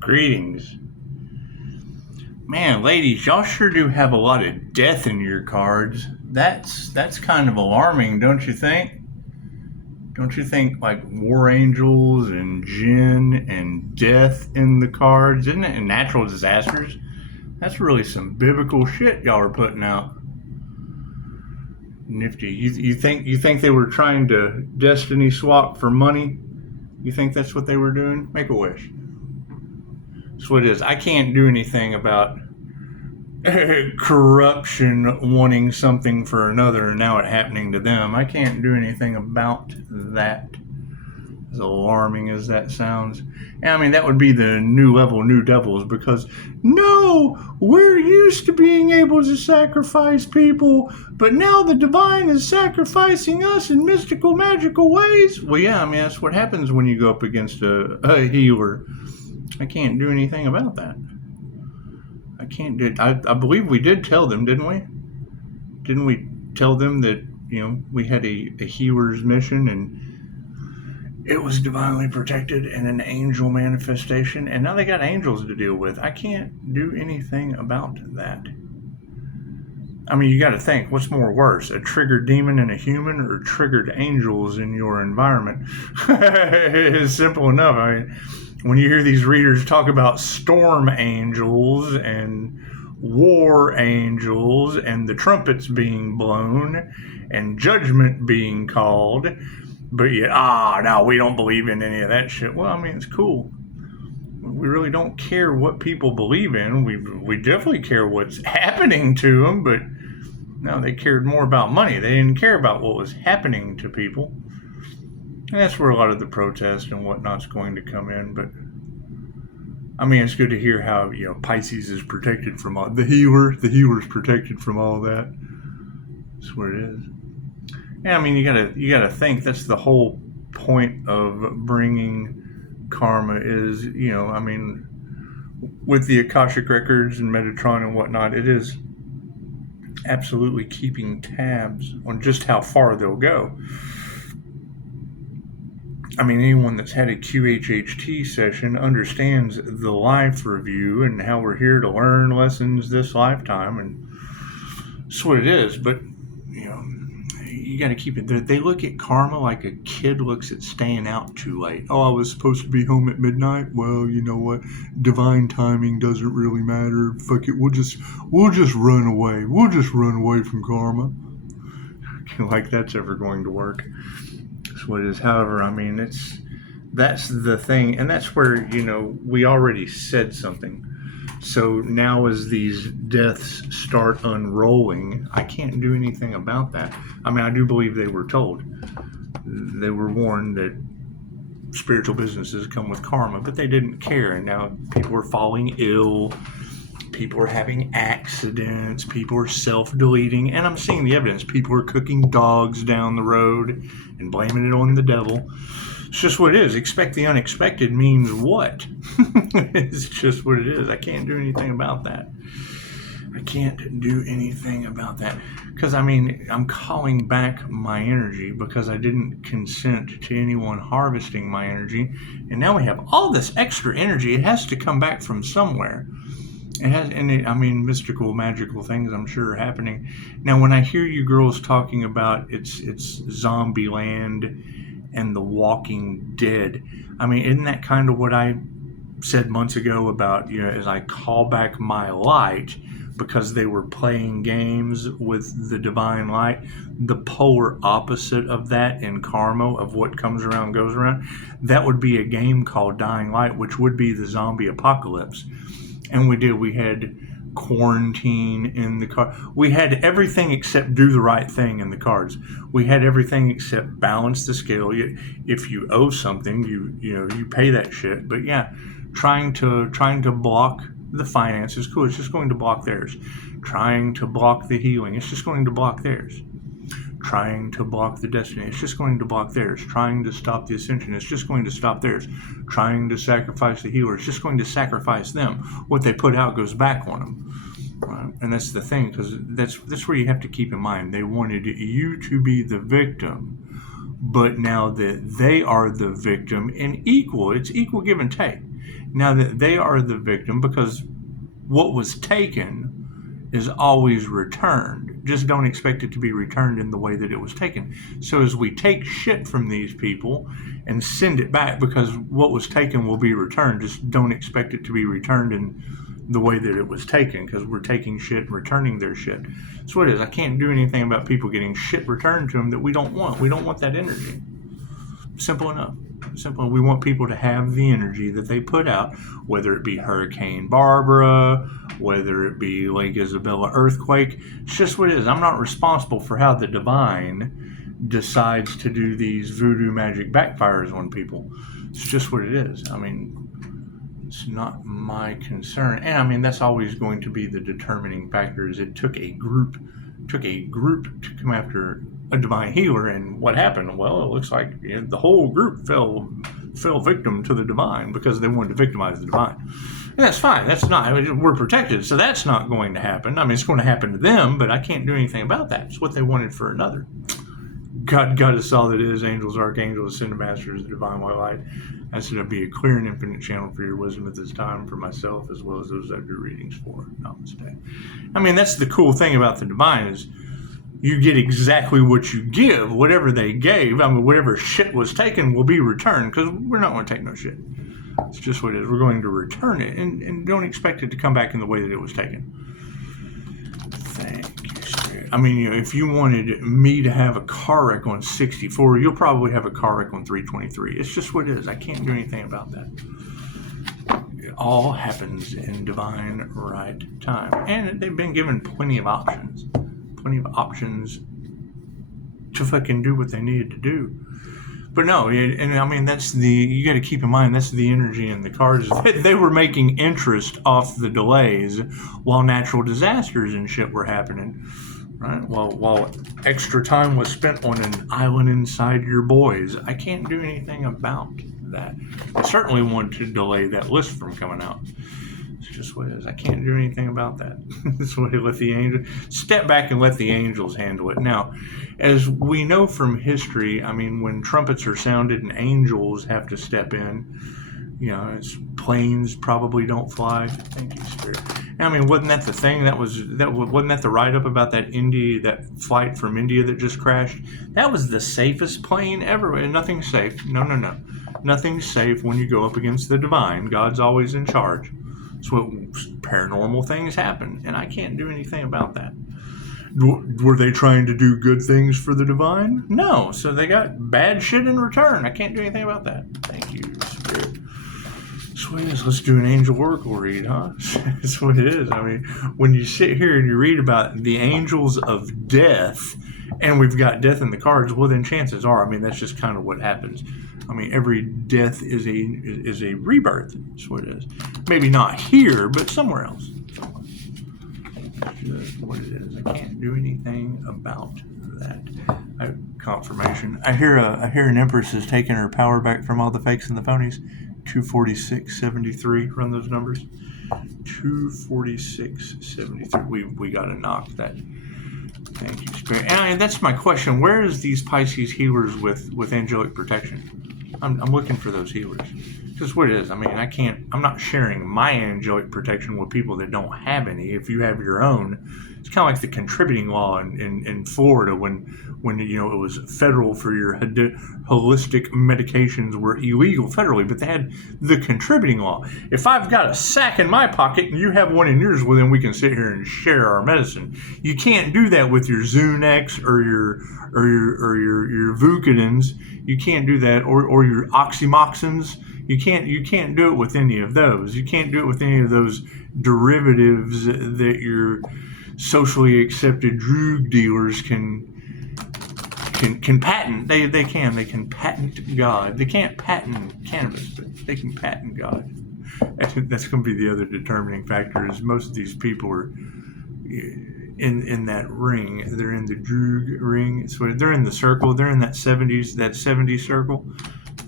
Greetings. Man, ladies, y'all sure do have a lot of death in your cards. That's kind of alarming, don't you think? Don't you think like war angels and jinn and death in the cards, isn't it? And natural disasters? That's really some biblical shit y'all are putting out. Nifty. You think they were trying to destiny swap for money? You think that's what they were doing? Make a wish. That's what it is. I can't do anything about corruption wanting something for another and now it happening to them. I can't do anything about that. As alarming as that sounds. And I mean, that would be the new level, new devils, because no, we're used to being able to sacrifice people, but now the divine is sacrificing us in mystical, magical ways. Well, yeah, I mean, that's what happens when you go up against a healer. I can't do anything about that. I can't do it. I believe we did tell them, didn't we? Didn't we tell them that, we had a healer's mission and it was divinely protected and an angel manifestation, and now they got angels to deal with. I can't do anything about that. I mean, you got to think, what's more worse, a triggered demon in a human or triggered angels in your environment? It's simple enough. I mean, when you hear these readers talk about storm angels and war angels and the trumpets being blown and judgment being called, but yet, no, we don't believe in any of that shit. Well, I mean, it's cool. We really don't care what people believe in. We definitely care what's happening to them, but no, they cared more about money. They didn't care about what was happening to people. And that's where a lot of the protest and whatnot's going to come in. But I mean, it's good to hear how Pisces is protected from all the healer's protected from all that. That's what it is. Yeah, I mean, you gotta think that's the whole point of bringing karma is, I mean, with the Akashic records and Metatron and whatnot, it is absolutely keeping tabs on just how far they'll go. I mean, anyone that's had a QHHT session understands the life review and how we're here to learn lessons this lifetime, and that's what it is. But you got to keep it. They look at karma like a kid looks at staying out too late. Oh, I was supposed to be home at midnight. Well, you know what? Divine timing doesn't really matter. Fuck it. We'll just run away. We'll just run away from karma. Like that's ever going to work. That's what it is. However, I mean, that's the thing, and that's where we already said something. So now as these deaths start unrolling, I can't do anything about that. I mean, I do believe they were told. They were warned that spiritual businesses come with karma, but they didn't care. And now people are falling ill. People are having accidents. People are self-deleting. And I'm seeing the evidence. People are cooking dogs down the road and blaming it on the devil. It's just what it is. Expect the unexpected means what? It's just what it is. I can't do anything about that. I can't do anything about that. Because, I mean, I'm calling back my energy because I didn't consent to anyone harvesting my energy. And now we have all this extra energy. It has to come back from somewhere. It has, and mystical, magical things I'm sure are happening. Now, when I hear you girls talking about it's zombie land and The Walking Dead, I mean, isn't that kind of what I said months ago about, as I call back my light because they were playing games with the divine light, the polar opposite of that in karma, of what comes around goes around, that would be a game called Dying Light, which would be the zombie apocalypse. And we had quarantine in the card. We had everything except do the right thing in the cards. We had everything except balance the scale. If you owe something, you pay that shit. But yeah, trying to block the finances, cool. It's just going to block theirs. Trying to block the healing, it's just going to block theirs. Trying to block the destiny, it's just going to block theirs. Trying to stop the ascension, it's just going to stop theirs. Trying to sacrifice the healer, it's just going to sacrifice them. What they put out goes back on them. And that's the thing, because that's where you have to keep in mind. They wanted you to be the victim, but now that they are the victim, it's equal give and take. now that they are the victim, because what was taken is always returned. Just don't expect it to be returned in the way that it was taken. So as we take shit from these people and send it back, because what was taken will be returned, just don't expect it to be returned in the way that it was taken, because we're taking shit and returning their shit. That's what it is. I can't do anything about people getting shit returned to them that we don't want. We don't want that energy. Simple enough. Simple. We want people to have the energy that they put out, whether it be Hurricane Barbara, whether it be Lake Isabella earthquake. It's just what it is. I'm not responsible for how the divine decides to do these voodoo magic backfires on people. It's just what it is. I mean, it's not my concern. And I mean, that's always going to be the determining factor, is it took a group to come after a divine healer. And what happened? Well, it looks like the whole group fell victim to the divine because they wanted to victimize the divine. And that's fine. That's not, I mean, we're protected, so that's not going to happen. I mean, it's going to happen to them, but I can't do anything about that. It's what they wanted for another. God is all that is, angels, archangels, ascended masters, the divine white light. I said I'd be a clear and infinite channel for your wisdom at this time, for myself as well as those I do readings for. Namaste. I mean, that's the cool thing about the divine, is you get exactly what you give. Whatever they gave, I mean, whatever shit was taken will be returned, because we're not going to take no shit. It's just what it is. We're going to return it, and don't expect it to come back in the way that it was taken. Thank you, Spirit. I mean, if you wanted me to have a car wreck on 64, you'll probably have a car wreck on 323. It's just what it is. I can't do anything about that. It all happens in divine right time. And they've been given plenty of options to fucking do what they needed to do. But no, and I mean, you got to keep in mind, that's the energy in the cards. They were making interest off the delays while natural disasters and shit were happening, right? While extra time was spent on an island inside your boys. I can't do anything about that. I certainly want to delay that list from coming out. It's just what it is. I can't do anything about that. That's what let the angels step back and let the angels handle it. Now, as we know from history, I mean, when trumpets are sounded and angels have to step in, it's planes probably don't fly. Thank you, Spirit. I mean, wasn't that the thing? Wasn't that the write-up about that flight from India that just crashed? That was the safest plane ever. Nothing's safe. No. Nothing's safe when you go up against the divine. God's always in charge. That's what paranormal things happen, and I can't do anything about that. Were they trying to do good things for the divine? No, so they got bad shit in return. I can't do anything about that. Thank you, Spirit. That's what it is. Let's do an angel oracle read, huh? That's what it is. I mean, when you sit here and you read about the angels of death, and we've got death in the cards, well, then chances are, I mean, that's just kind of what happens. I mean, every death is a rebirth. That's what it is. Maybe not here, but somewhere else. That's just what it is. I can't do anything about that. Confirmation. I hear an Empress is taking her power back from all the fakes and the phonies. 246.73. Run those numbers. 246.73. We got to knock that. Thank you, Spirit. And that's my question. Where is these Pisces healers with angelic protection? I'm looking for those healers. Just what it is. I mean, I'm not sharing my angelic protection with people that don't have any. If you have your own, it's kind of like the contributing law in Florida when it was federal for your holistic medications were illegal federally, but they had the contributing law. If I've got a sack in my pocket and you have one in yours, well, then we can sit here and share our medicine. You can't do that with your Zunex or your Vicodins. You can't do that, or your Oxymoxins. You can't do it with any of those. You can't do it with any of those derivatives that your socially accepted drug dealers can patent. They can patent God. They can't patent cannabis, but they can patent God. That's going to be the other determining factor. Is most of these people are in that ring. They're in the drug ring. So they're in the circle. They're in that 70s circle.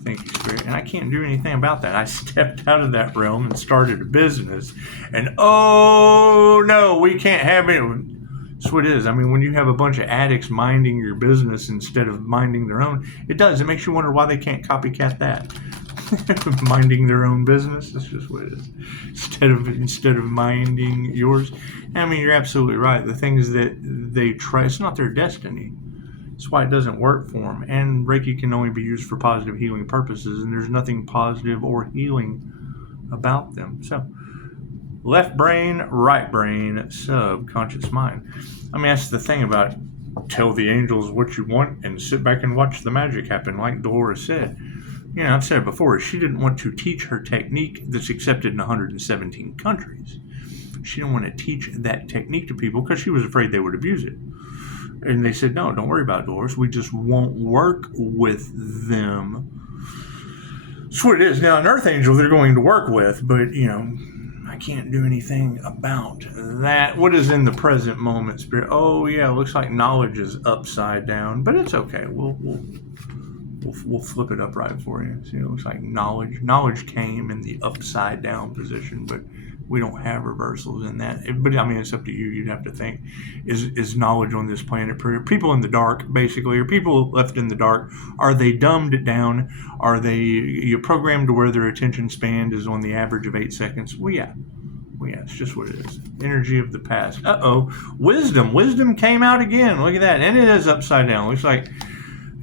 Thank you, Spirit. And I can't do anything about that. I stepped out of that realm and started a business. And oh no, we can't have it. That's what it is. I mean, when you have a bunch of addicts minding your business instead of minding their own, it makes you wonder why they can't copycat that. Minding their own business. That's just what it is. Instead of minding yours. I mean, you're absolutely right. The things that they try, it's not their destiny. That's why it doesn't work for them. And Reiki can only be used for positive healing purposes, and there's nothing positive or healing about them. So, left brain, right brain, subconscious mind. I mean, that's the thing about tell the angels what you want and sit back and watch the magic happen, like Dolores said. You know, I've said it before, she didn't want to teach her technique that's accepted in 117 countries. She didn't want to teach that technique to people because she was afraid they would abuse it. And they said, no, don't worry about it, Dolores. We just won't work with them. That's what it is. Now, an earth angel they're going to work with, but, you know, I can't do anything about that. What is in the present moment, Spirit? Oh, yeah, it looks like knowledge is upside down, but it's okay. We'll flip it upright for you. See, it looks like knowledge came in the upside down position, but we don't have reversals in that. But I mean, it's up to you. You'd have to think: is knowledge on this planet people in the dark, basically, or people left in the dark? Are they dumbed down? Are they programmed to where their attention span is on the average of 8 seconds? Well, yeah, it's just what it is. Energy of the past. Wisdom came out again. Look at that, and it is upside down. Looks like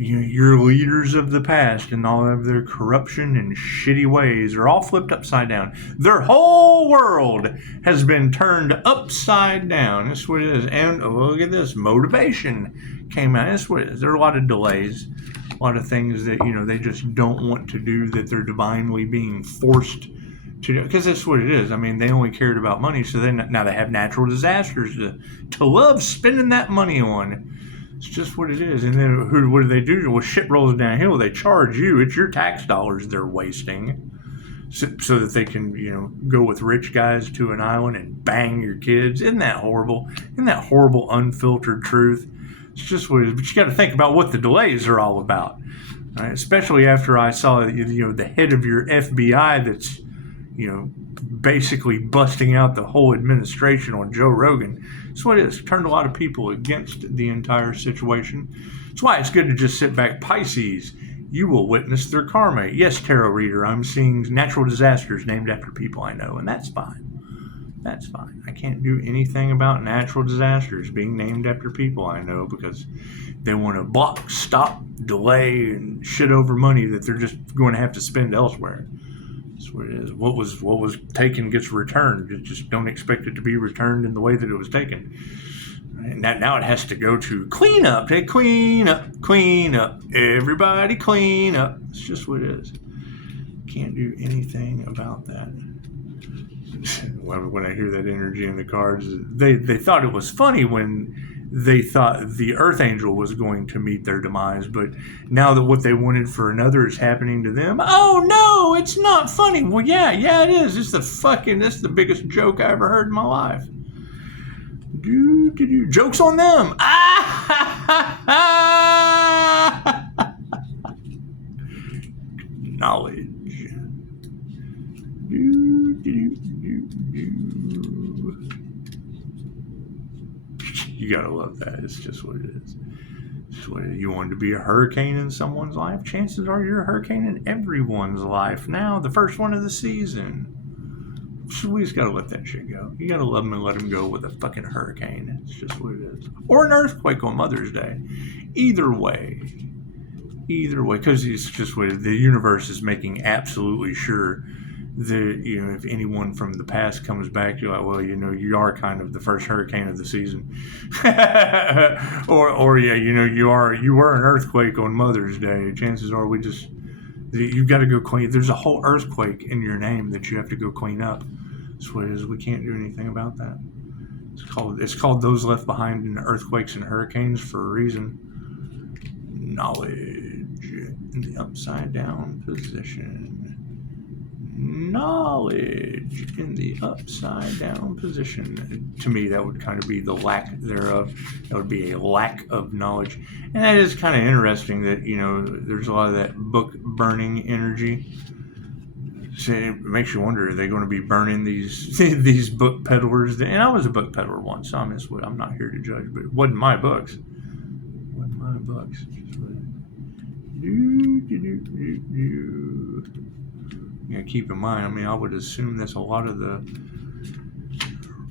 your leaders of the past and all of their corruption and shitty ways are all flipped upside down. Their whole world has been turned upside down. That's what it is. And look at this. Motivation came out. That's what it is. There are a lot of delays, a lot of things that, they just don't want to do that they're divinely being forced to do. Because that's what it is. I mean, they only cared about money, so now they have natural disasters to love spending that money on. It's just what it is. And then what do? Well, shit rolls downhill. They charge you. It's your tax dollars they're wasting so that they can, go with rich guys to an island and bang your kids. Isn't that horrible? Isn't that horrible, unfiltered truth? It's just what it is. But you got to think about what the delays are all about. Right? Especially after I saw, the head of your FBI that's, basically busting out the whole administration on Joe Rogan. That's what it is. Turned a lot of people against the entire situation. That's why it's good to just sit back. Pisces, you will witness their karma. Yes, tarot reader, I'm seeing natural disasters named after people I know, and that's fine. That's fine. I can't do anything about natural disasters being named after people I know because they want to block, stop, delay, and shit over money that they're just going to have to spend elsewhere. That's what it is. What was taken gets returned. You just don't expect it to be returned in the way that it was taken. And now it has to go to clean up. Hey, clean up. Everybody clean up. It's just what it is. Can't do anything about that. When I hear that energy in the cards, they thought it was funny when they thought the Earth Angel was going to meet their demise, but now that what they wanted for another is happening to them, oh no, it's not funny. Well, yeah, it is. That's the biggest joke I ever heard in my life. Jokes on them. Knowledge. You gotta love that. It's just what it is. You want to be a hurricane in someone's life? Chances are you're a hurricane in everyone's life. Now, the first one of the season. So we just gotta let that shit go. You gotta love them and let them go with a fucking hurricane. It's just what it is. Or an earthquake on Mother's Day. Either way, because it's just what the universe is making absolutely sure that, if anyone from the past comes back, you're like, well, you are kind of the first hurricane of the season. or you were an earthquake on Mother's Day. Chances are you've got to go clean. There's a whole earthquake in your name that you have to go clean up. That's what it is. We can't do anything about that. It's called Those Left Behind in Earthquakes and Hurricanes for a reason. Knowledge in the upside down position. Knowledge in the upside down position. To me, that would kind of be the lack thereof. That would be a lack of knowledge. And that is kind of interesting that, there's a lot of that book burning energy. So it makes you wonder, are they going to be burning these book peddlers? And I was a book peddler once, so I'm not here to judge, but it wasn't my books. keep in mind, I mean, I would assume that's a lot of the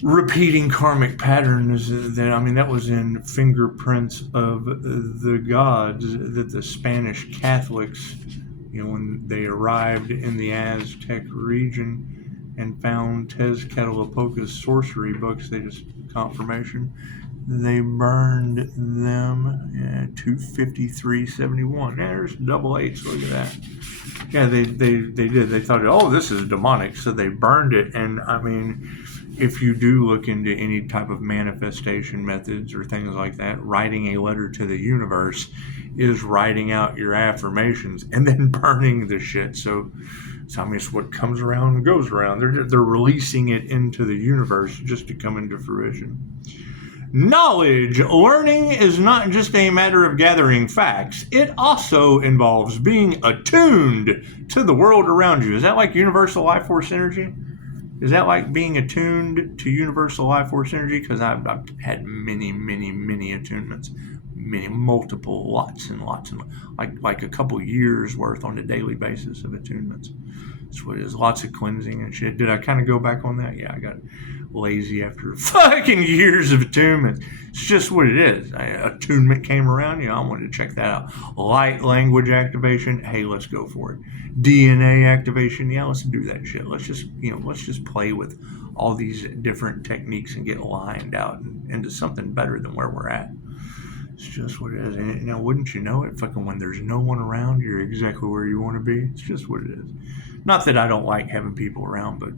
repeating karmic patterns that was in Fingerprints of the Gods that the Spanish Catholics, when they arrived in the Aztec region and found Tezcatlipoca's sorcery books, they just confirmation, they burned them 253.71. There's double eights, look at that. Yeah, they did. They thought, oh, this is demonic, so they burned it. And I mean, if you do look into any type of manifestation methods or things like that, writing a letter to the universe is writing out your affirmations and then burning the shit. So I mean, it's what comes around goes around. They're releasing it into the universe just to come into fruition. Knowledge, learning is not just a matter of gathering facts. It also involves being attuned to the world around you. Is that like universal life force energy? Is that like being attuned to universal life force energy? Because I've had many attunements, multiple, lots and lots, and like a couple years worth on a daily basis of attunements. That's what it is. Lots of cleansing and shit. Did I kind of go back on that? Yeah, I got lazy after fucking years of attunements. It's just what it is. Attunement came around, I wanted to check that out. Light language activation, hey, let's go for it. DNA activation, yeah, let's do that shit. Let's just play with all these different techniques and get lined out into something better than where we're at. It's just what it is. And wouldn't you know it? Fucking when there's no one around, you're exactly where you want to be. It's just what it is. Not that I don't like having people around, but,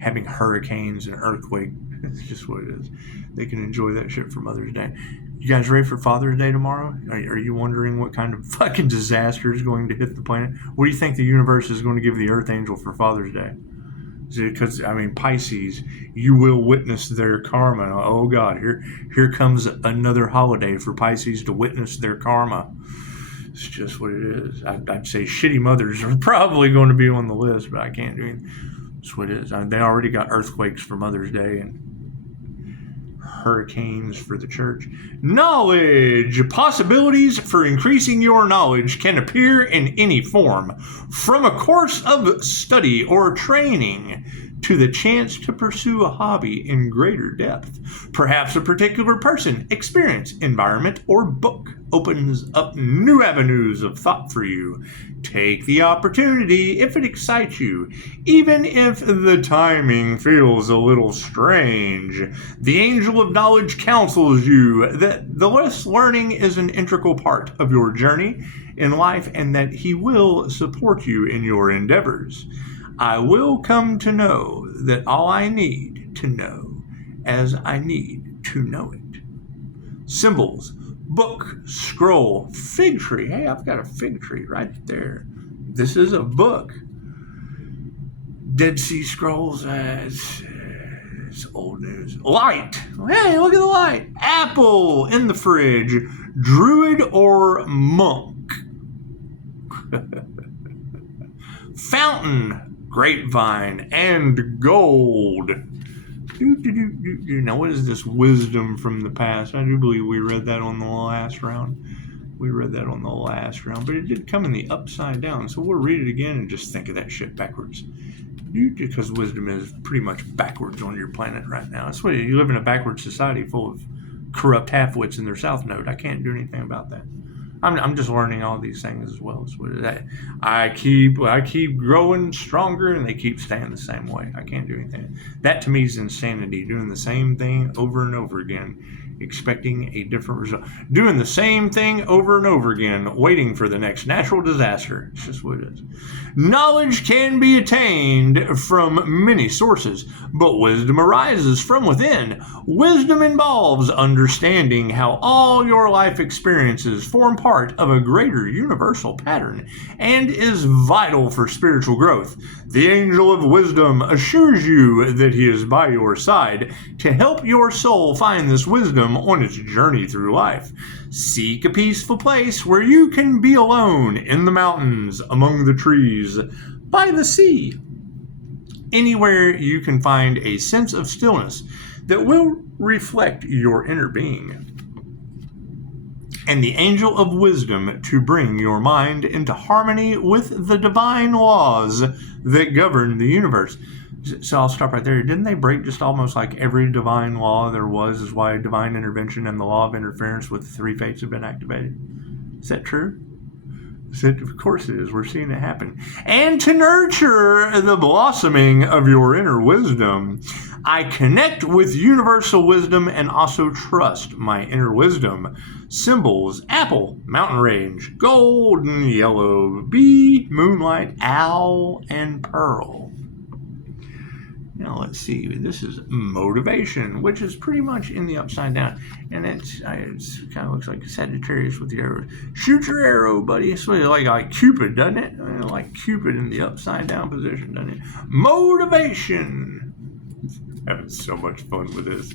having hurricanes and earthquakes, it's just what it is. They can enjoy that shit for Mother's Day. You guys ready for Father's Day tomorrow? Are you wondering what kind of fucking disaster is going to hit the planet? What do you think the universe is going to give the Earth Angel for Father's Day? Because, Pisces, you will witness their karma. Oh, God, here comes another holiday for Pisces to witness their karma. It's just what it is. I'd say shitty mothers are probably going to be on the list, but I can't do anything. It's what it is. They already got earthquakes for Mother's Day and hurricanes for the church. Knowledge. Possibilities for increasing your knowledge can appear in any form, from a course of study or training to the chance to pursue a hobby in greater depth. Perhaps a particular person, experience, environment, or book opens up new avenues of thought for you. Take the opportunity if it excites you, even if the timing feels a little strange. The Angel of Knowledge counsels you that the less learning is an integral part of your journey in life and that he will support you in your endeavors. I will come to know that all I need to know as I need to know it. Symbols. Book, scroll, fig tree. Hey, I've got a fig tree right there. This is a book. Dead Sea Scrolls. It's old news. Light. Hey, look at the light. Apple in the fridge. Druid or monk. Fountain. Grapevine and gold. Now, what is this wisdom from the past? I do believe we read that on the last round. But it did come in the upside down. So we'll read it again and just think of that shit backwards. Because wisdom is pretty much backwards on your planet right now. That's what you live in, a backward society full of corrupt half-wits in their south node. I can't do anything about that. I'm just learning all these things as well. I keep growing stronger, and they keep staying the same way. I can't do anything. That to me is insanity. Doing the same thing over and over again, expecting a different result. Doing the same thing over and over again, waiting for the next natural disaster. It's just what it is. Knowledge can be attained from many sources, but wisdom arises from within. Wisdom involves understanding how all your life experiences form part of a greater universal pattern and is vital for spiritual growth. The Angel of Wisdom assures you that he is by your side to help your soul find this wisdom on its journey through life. Seek a peaceful place where you can be alone, in the mountains, among the trees, by the sea. Anywhere you can find a sense of stillness that will reflect your inner being. and the angel of wisdom to bring your mind into harmony with the divine laws that govern the universe. So I'll stop right there. Didn't they break just almost like every divine law there was, is why divine intervention and the law of interference with the three fates have been activated? Is that true? Of course it is. We're seeing it happen. And to nurture the blossoming of your inner wisdom, I connect with universal wisdom and also trust my inner wisdom. Symbols: apple, mountain range, golden yellow, bee, moonlight, owl, and pearl. Now let's see, this is motivation, which is pretty much in the upside down. And it kind of looks like Sagittarius with the arrow. Shoot your arrow, buddy. It's like Cupid, doesn't it? Like Cupid in the upside down position, doesn't it? Motivation. Having so much fun with this.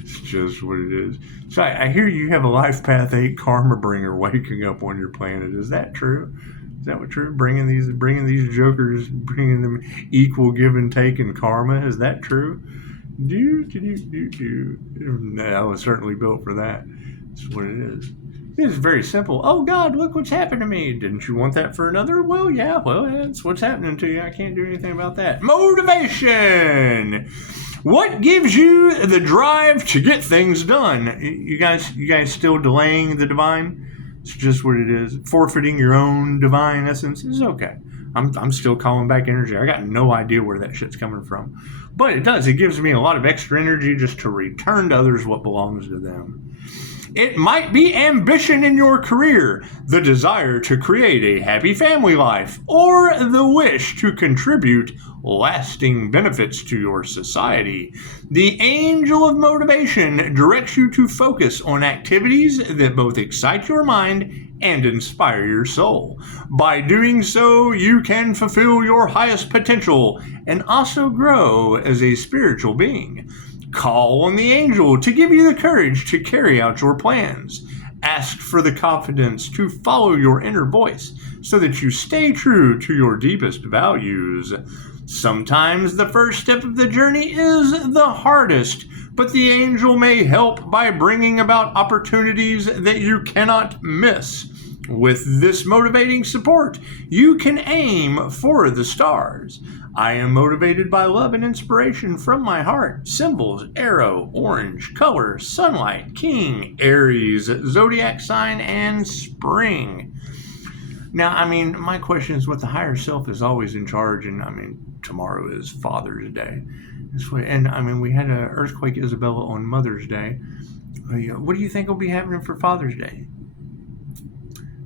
It's just what it is. So I hear you have a Life Path 8 karma bringer waking up on your planet. Is that true? Is that what true? Bringing these jokers, bringing them equal give and take in karma. Is that true? I was certainly built for that. That's what it is. It's very simple. Oh God, look what's happened to me. Didn't you want that for another? Well, yeah. Well, that's what's happening to you. I can't do anything about that. Motivation. What gives you the drive to get things done? You guys still delaying the divine? It's just what it is. Forfeiting your own divine essence is okay. I'm still calling back energy. I got no idea where that shit's coming from. But it does. It gives me a lot of extra energy just to return to others what belongs to them. It might be ambition in your career, the desire to create a happy family life, or the wish to contribute lasting benefits to your society. The angel of motivation directs you to focus on activities that both excite your mind and inspire your soul. By doing so, you can fulfill your highest potential and also grow as a spiritual being. Call on the angel to give you the courage to carry out your plans. Ask for the confidence to follow your inner voice so that you stay true to your deepest values. Sometimes the first step of the journey is the hardest, but the angel may help by bringing about opportunities that you cannot miss. With this motivating support, you can aim for the stars. I am motivated by love and inspiration from my heart. Symbols: arrow, orange, color, sunlight, king, Aries, zodiac sign, and spring. Now, my question is, what the higher self is always in charge, and tomorrow is Father's Day. And we had an earthquake, Isabella, on Mother's Day. What do you think will be happening for Father's Day?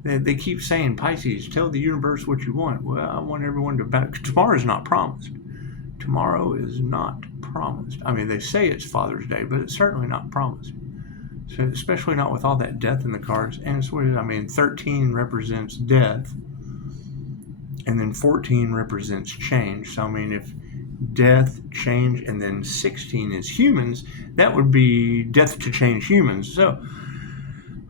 They keep saying, Pisces, tell the universe what you want. Well, I want everyone to back. Tomorrow is not promised. Tomorrow is not promised. They say it's Father's Day, but it's certainly not promised. So, especially not with all that death in the cards. And it's what it is. 13 represents death. And then 14 represents change. So, if death, change, and then 16 is humans, that would be death to change humans. So,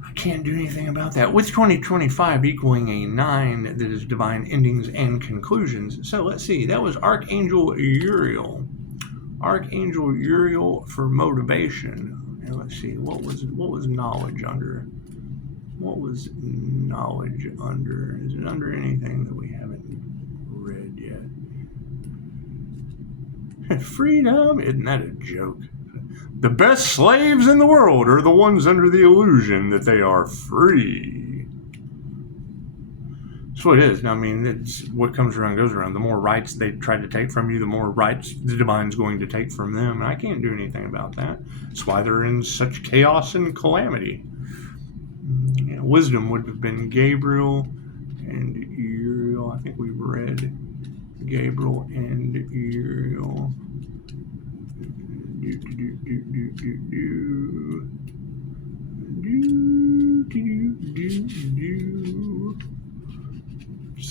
I can't do anything about that. With 2025 equaling a 9 that is divine endings and conclusions. So let's see. That was Archangel Uriel. Archangel Uriel for motivation. And let's see. What was knowledge under? What was knowledge under? Is it under anything that we haven't read yet? Freedom. Isn't that a joke? The best slaves in the world are the ones under the illusion that they are free. That's what it is. It's what comes around goes around. The more rights they try to take from you, the more rights the divine's going to take from them. And I can't do anything about that. That's why they're in such chaos and calamity. Wisdom would have been Gabriel and Uriel. I think we read Gabriel and Uriel. It's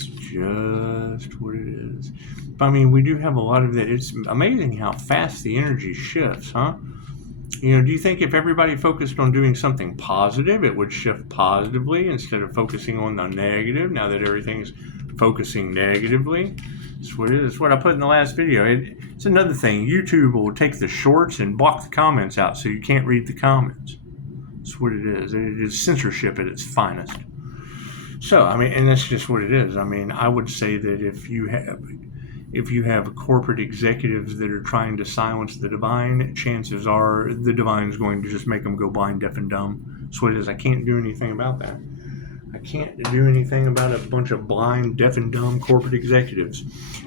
just what it is. But we do have a lot of that. It's amazing how fast the energy shifts, huh? Do you think if everybody focused on doing something positive, it would shift positively instead of focusing on the negative, now that everything's focusing negatively? That's what it is. It's what I put in the last video. It's another thing. YouTube will take the shorts and block the comments out so you can't read the comments. That's what it is. It is censorship at its finest. So, I mean, and that's just what it is. I mean, I would say that if you have corporate executives that are trying to silence the divine, chances are the divine is going to just make them go blind, deaf, and dumb. That's what it is. I can't do anything about that. I can't do anything about a bunch of blind, deaf, and dumb corporate executives.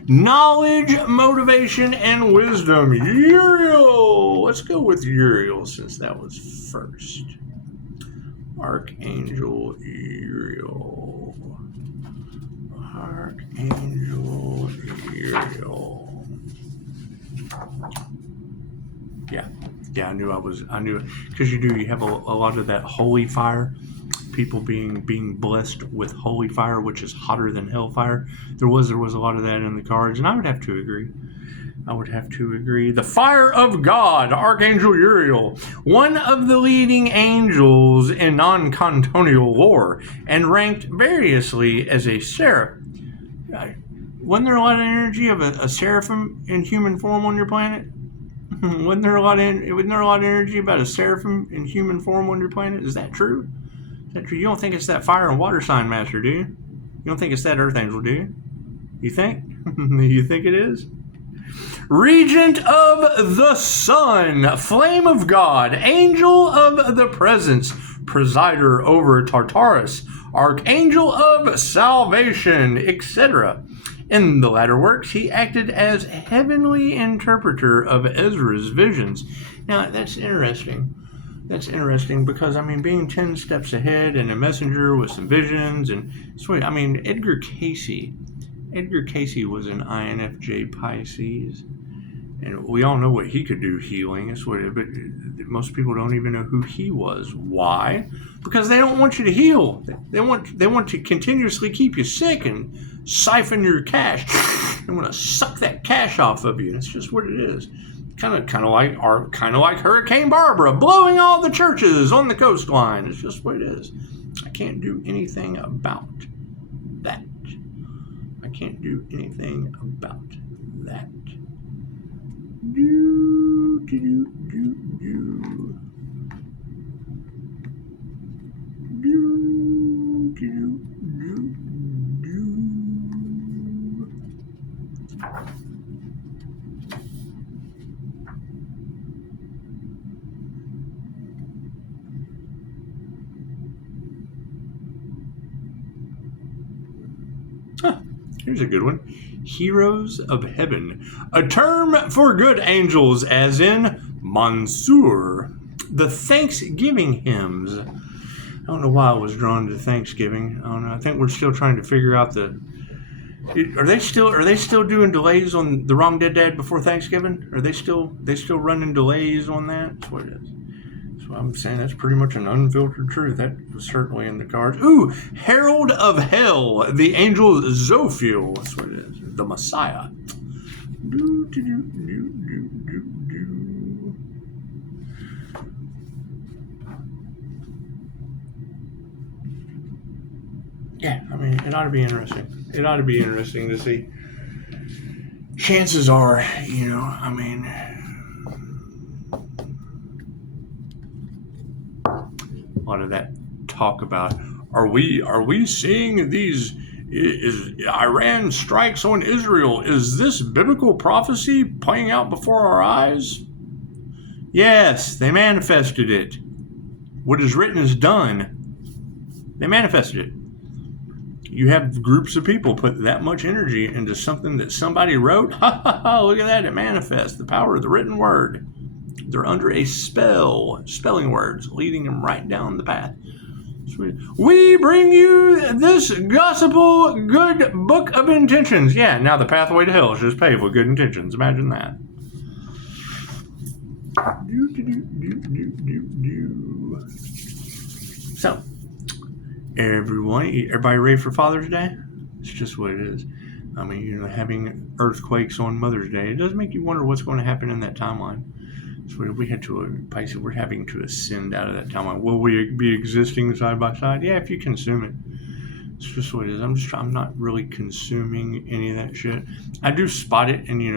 Knowledge, motivation, and wisdom. Uriel! Let's go with Uriel since that was first. Archangel Uriel. Archangel Uriel. Yeah, I knew it. Because you have a lot of that holy fire. People being blessed with holy fire, which is hotter than hellfire. There was a lot of that in the cards, and I would have to agree. The fire of God, Archangel Uriel, one of the leading angels in non-Cantonial lore, and ranked variously as a seraph. Wasn't there a lot of energy of a seraphim in human form on your planet? Wasn't there a lot of energy about a seraphim in human form on your planet? Is that true? You don't think it's that fire and water sign master, do you? You don't think it's that earth angel, do you? You think? You think it is? Regent of the sun, flame of God, angel of the presence, presider over Tartarus, archangel of salvation, etc. In the latter works, he acted as heavenly interpreter of Ezra's visions. Now, that's interesting. That's interesting because, I mean, being 10 steps ahead and a messenger with some visions and sweet. I mean, Edgar Casey was an INFJ Pisces, and we all know what he could do healing. That's what but most people don't even know who he was. Why? Because they don't want you to heal. They want to continuously keep you sick and siphon your cash. They want to suck that cash off of you. That's just what it is. Kind of like Hurricane Barbara blowing all the churches on the coastline. It's just what it is. I can't do anything about that. I can't do anything about that. Here's a good one. Heroes of Heaven. A term for good angels, as in Mansour. The Thanksgiving hymns. I don't know why I was drawn to Thanksgiving. I don't know. I think we're still trying to figure out Are they still doing delays on the Wrong Dead Dad before Thanksgiving? Are they still running delays on that? That's what it is. I'm saying that's pretty much an unfiltered truth. That was certainly in the cards. Ooh, Herald of Hell, the angel Zophiel. That's what it is. The Messiah. Yeah, I mean, it ought to be interesting. It ought to be interesting to see. Chances are, I mean, a lot of that talk about are we seeing these? Is Iran strikes on Israel? Is this biblical prophecy playing out before our eyes? Yes, they manifested it. What is written is done. They manifested it. You have groups of people put that much energy into something that somebody wrote. Ha ha ha! Look at that! It manifests the power of the written word. They're under a spell, spelling words, leading them right down the path. We bring you this gospel good book of intentions. Yeah, now the pathway to hell is just paved with good intentions. Imagine that. So, everybody ready for Father's Day? It's just what it is. I mean, having earthquakes on Mother's Day, it does make you wonder what's going to happen in that timeline. So we're having to ascend out of that timeline. Will we be existing side by side? Yeah, if you consume it. It's just what it is. I'm not really consuming any of that shit. I do spot it, and you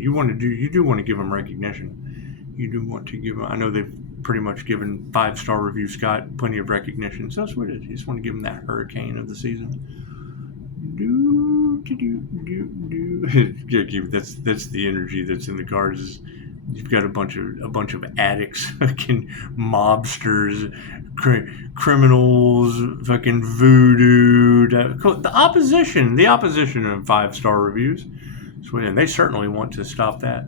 do want to give them recognition. You do want to give them. I know they've pretty much given 5-star review Scott plenty of recognition. So that's what it is. You just want to give him that hurricane of the season. That's the energy that's in the cards. Is you've got a bunch of addicts, fucking mobsters, criminals, fucking voodoo. The opposition of 5-star reviews. And they certainly want to stop that.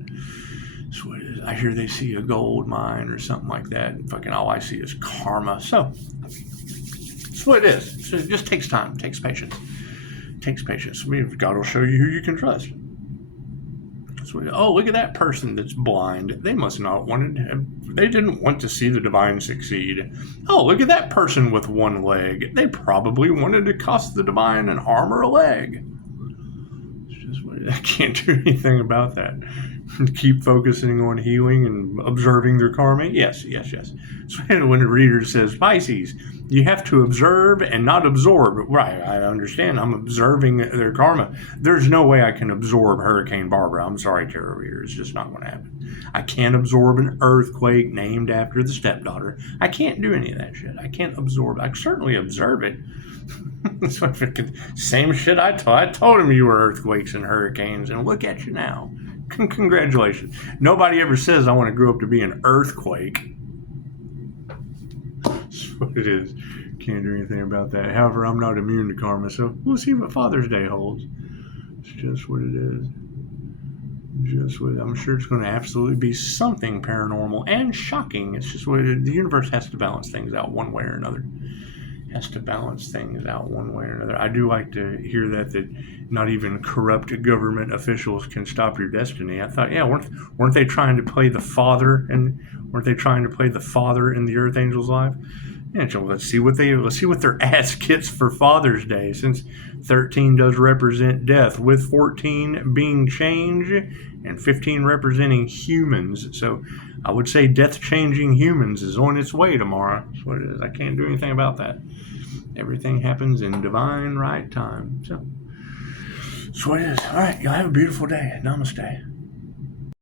So I hear they see a gold mine or something like that, and fucking all I see is karma. So that's what it is. So it just takes time, takes patience. Takes patience. I mean, God will show you who you can trust. Oh, look at that person that's blind. They must not they didn't want to see the divine succeed. Oh, look at that person with one leg. They probably wanted to cost the divine an arm or a leg. It's just I can't do anything about that. Keep focusing on healing and observing their karma. Yes. So when a reader says, Pisces, you have to observe and not absorb. Right, I understand. I'm observing their karma. There's no way I can absorb Hurricane Barbara. I'm sorry, tarot reader. It's just not going to happen. I can't absorb an earthquake named after the stepdaughter. I can't do any of that shit. I can't absorb. I certainly observe it. That's what same shit I told him you were earthquakes and hurricanes, and look at you now. Congratulations. Nobody ever says I want to grow up to be an earthquake. That's what it is. Can't do anything about that. However, I'm not immune to karma, so we'll see what Father's Day holds. It's just what it is. I'm sure it's going to absolutely be something paranormal and shocking. It's just what it is. The universe has to balance things out one way or another. I do like to hear that not even corrupt government officials can stop your destiny. I thought, weren't they trying to play the father in the Earth Angel's life? Yeah, so let's see what their ass gets for Father's Day, since 13 does represent death, with 14 being change and 15 representing humans. So I would say death changing humans is on its way tomorrow. That's what it is. I can't do anything about that. Everything happens in divine right time. So that's what it is. All right, y'all have a beautiful day. Namaste.